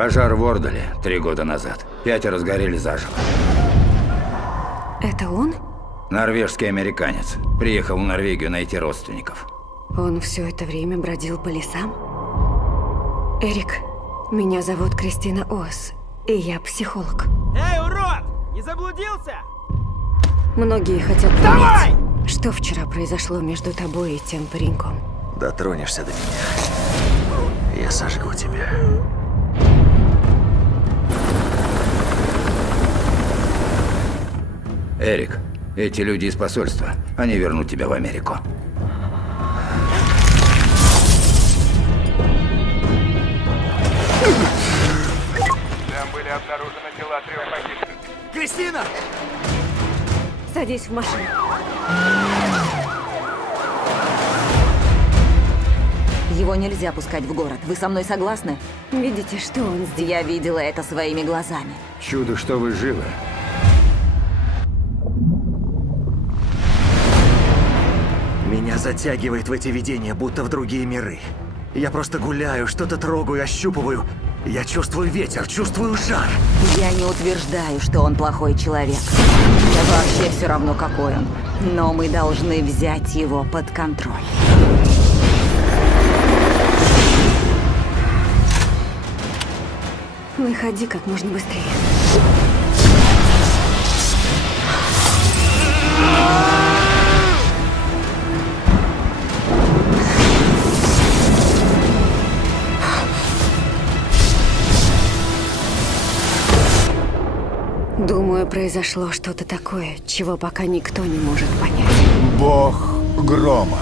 Пожар в Ордале 3 года назад. 5 сгорели заживо. Это он? Норвежский американец. Приехал в Норвегию найти родственников. Он все это время бродил по лесам? Эрик, меня зовут Кристина Ос, и я психолог. Эй, урод! Не заблудился? Многие хотят Давай! понять, что вчера произошло между тобой и тем пареньком. Дотронешься до меня, я сожгу тебя. Эрик, эти люди из посольства. Они вернут тебя в Америку. Там были обнаружены тела 3 погибших. Кристина! Садись в машину. Его нельзя пускать в город. Вы со мной согласны? Видите, что он сделал? Я видела это своими глазами. Чудо, что вы живы. Меня затягивает в эти видения, будто в другие миры. Я просто гуляю, что-то трогаю, ощупываю. Я чувствую ветер, чувствую жар. Я не утверждаю, что он плохой человек. Я вообще все равно, какой он. Но мы должны взять его под контроль. Выходи как можно быстрее. Думаю, произошло что-то такое, чего пока никто не может понять. Бог грома.